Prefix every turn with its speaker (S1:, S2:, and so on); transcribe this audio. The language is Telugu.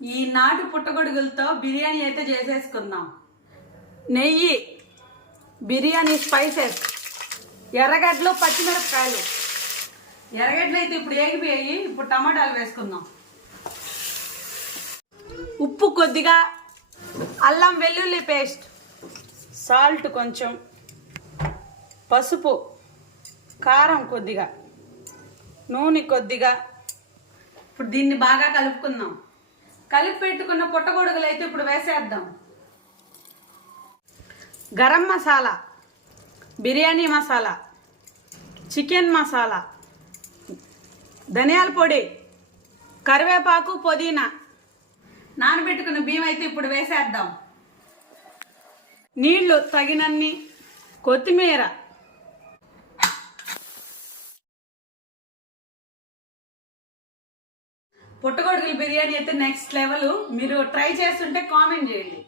S1: ఈ నాటు పుట్టగొడుగులతో బిర్యానీ అయితే చేసేసుకుందాం. నెయ్యి బిర్యానీ స్పైసెస్ ఎర్రగడ్డలు పచ్చిమిరపకాయలు. ఎర్రగడ్డలు అయితే ఇప్పుడు ఏగిపోయాయి ఇప్పుడు టమాటాలు వేసుకుందాం. ఉప్పు కొద్దిగా అల్లం వెల్లుల్లి పేస్ట్ సాల్ట్ కొంచెం పసుపు కారం కొద్దిగా నూనె కొద్దిగా. ఇప్పుడు దీన్ని బాగా కలుపుకుందాం. కలిపి పెట్టుకున్న పుట్టగొడుగులు అయితే ఇప్పుడు వేసేద్దాం. గరం మసాలా బిర్యానీ మసాలా చికెన్ మసాలా ధనియాల పొడి కరివేపాకు పుదీనా. నానబెట్టుకున్న బియ్యం అయితే ఇప్పుడు వేసేద్దాం. నీళ్ళు తగినన్ని కొత్తిమీర పుట్టగొడుగుల బిర్యానీ అయితే నెక్స్ట్ లెవెల్ మీరు ట్రై చేస్తుంటే కామెంట్ చేయండి.